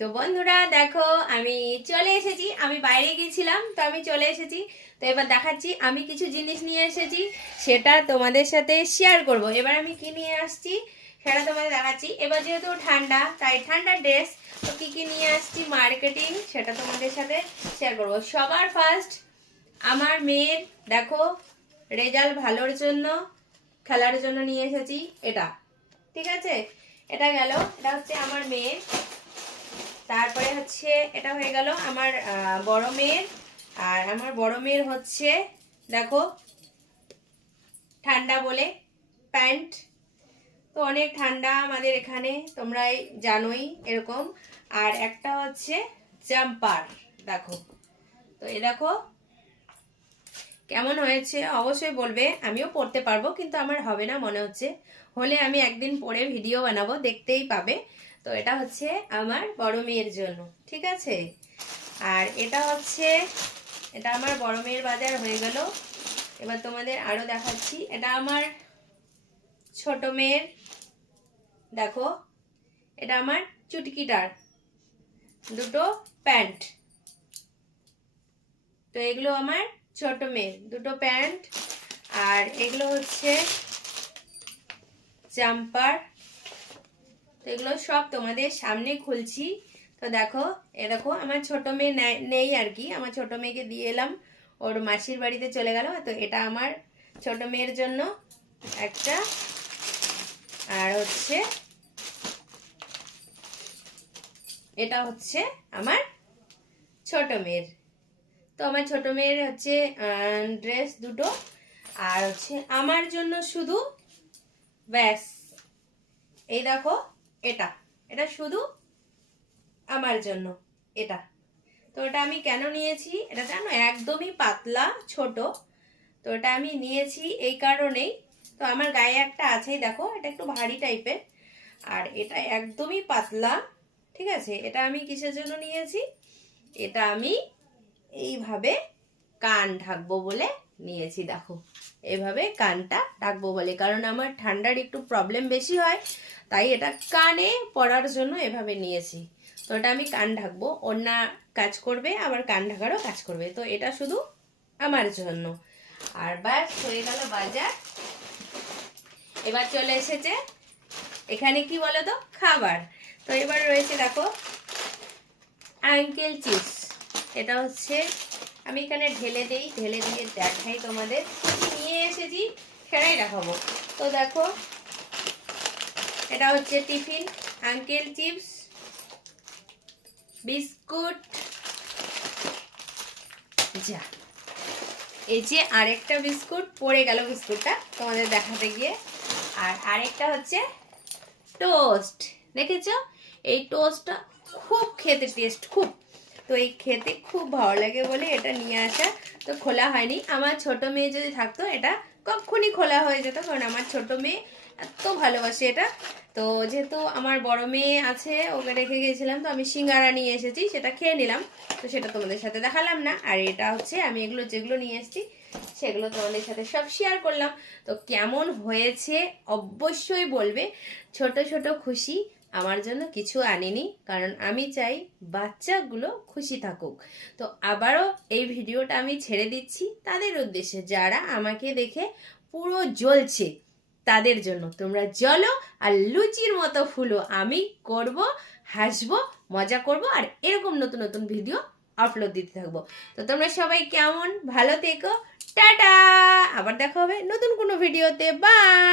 তো বন্ধুরা দেখো, আমি চলে এসেছি, আমি বাইরে গিয়েছিলাম, তো আমি চলে এসেছি। তো এবার দেখাচ্ছি, আমি কিছু জিনিস নিয়ে এসেছি, সেটা তোমাদের সাথে শেয়ার করব। এবার আমি কি নিয়ে আসছি, সেটা তোমাদের দেখাচ্ছি। এবার যেহেতু ঠান্ডা, তাই ঠান্ডার ড্রেস তো কী কী নিয়ে আসছি মার্কেটিং সেটা তোমাদের সাথে শেয়ার করব। সবার ফার্স্ট আমার মেয়ের, দেখো, রেজাল্ট ভালোর জন্য, খেলার জন্য নিয়ে এসেছি, এটা। ঠিক আছে? এটা গেল, এটা হচ্ছে আমার মেয়ে তারপরে হচ্ছে এটা হয়ে গেল আমার বড় মেয়ের। আর আমার বড় মেয়ের হচ্ছে, দেখো, ঠান্ডা বলে, প্যান্ট। তো অনেক ঠান্ডা আমাদের এখানে তোমরা জানোই এরকম। আর একটা হচ্ছে জাম্পার, দেখো। তো এ দেখো, কেমন হয়েছে? অবশ্যই বলবে, আমিও পড়তে পারব, কিন্তু আমার হবে না মনে হচ্ছে। হলে আমি একদিন পরে ভিডিও বানাবো, দেখতেই পাবে। তো এটা হচ্ছে আমার বড় মেয়ের জন্য, ঠিক আছে? আর এটা হচ্ছে, এটা আমার বড় মেয়ের বাজার হয়ে গেল। এবার তোমাদের আরও দেখাচ্ছি। এটা আমার ছোট মেয়ের, দেখো, এটা আমার চুটকিটার, দুটো প্যান্ট। তো এগুলো আমার ছোট মেয়ের, দুটো প্যান্ট। আর এগুলো হচ্ছে জাম্পার তো এগুলো সব তোমাদের সামনে খুলছি। তো দেখো, এ দেখো, আমার ছোট মেয়ে নেই আর কি। আমার ছোট মেয়েকে দিয়ে এলাম। ওর মাসির বাড়িতে চলে গেল। তো এটা আমার ছোট মেয়ের জন্য একটা। আর হচ্ছে, এটা হচ্ছে আমার ছোট মেয়ের। তো আমার ছোট মেয়ের হচ্ছে ড্রেস দুটো। আর হচ্ছে আমার জন্য শুধু ব্যাস। এই দেখো এটা। এটা শুধু আমার জন্য। এটা। তো এটা আমি কেন নিয়েছি? এটা জানো? একদমই পাতলা, ছোট। তো এটা আমি নিয়েছি এই কারণেই। তো আমার গায়ে একটা আছেই, দেখো। এটা একটু ভারী টাইপের। আর এটা একদমই পাতলা, ঠিক আছে? এটা আমি কিসের জন্য নিয়েছি? এটা আমি এইভাবে কান ঢাকবো বলে নিয়েছি, দেখো। এভাবে কানটা ঢাকবো বলে, কারণ আমার ঠান্ডার একটু প্রবলেম বেশি হয়, তাই এটা কানে পড়ার জন্য এভাবে নিয়েছি। তো এটা আমি কান ঢাকবো অন্যা কাজ করবে, আবার কান ঢাকারও কাজ করবে। তো এটা শুধু আমার জন্য। আর ব্যাস, হয়ে গেল বাজার। এবার চলে এসেছে, এখানে কি বলো তো খাবার। তো এবার রয়েছে, দেখো আঙ্কেল চিপস এটা হচ্ছে আমি এখানে ঢেলে দেই, ঢেলে দিয়ে দেখাই তোমাদের। নিয়ে এসেছি সেটাই দেখাবো। তো দেখো, এটা হচ্ছে টিফিন, আঙ্কেল চিপস, বিস্কুট। যা, এই যে আরেকটা বিস্কুট, পড়ে গেল বিস্কুটটা তোমাদের দেখাতে গিয়ে। আর আরেকটা হচ্ছে টোস্ট, দেখেছ? এই টোস্টটা খুব খেতে টেস্ট খুব তো এই খেতে খুব ভালো লাগে বলে এটা নিয়ে আসা, তো খোলা হয়নি। আমার ছোট মেয়ে যদি থাকতো, এটা কখনই খোলা হয়ে যেত, কারণ আমার ছোট মেয়ে এত ভালোবাসে এটা। তো যেহেতু আমার বড় মেয়ে আছে, ওকে রেখে গিয়েছিলাম, তো আমি সিঙ্গারা নিয়ে এসেছি, সেটা খেয়ে নিলাম। তো সেটা তোমাদের সাথে দেখালাম না। আর এটা হচ্ছে, আমি এগুলো যেগুলো নিয়ে এসেছি, সেগুলো তোমাদের সাথে সব শেয়ার করলাম। তো কেমন হয়েছে, অবশ্যই বলবে। ছোট ছোট খুশি আমার জন্য কিছু আনিনি, কারণ আমি চাই বাচ্চাগুলো খুশি থাকুক। তো আবারও এই ভিডিওটা আমি ছেড়ে দিচ্ছি তাদের উদ্দেশ্যে। যারা আমাকে দেখে পুরো জ্বলছে তাদের জন্য। তোমরা জলো আর লুচির মতো ফুলো। আমি করব, হাসব, মজা করব আর এরকম নতুন নতুন ভিডিও আপলোড দিতে থাকব। তো তোমরা সবাই কেমন? ভালো থেকো। টাটা! আবার দেখা হবে নতুন কোনো ভিডিওতে। বাই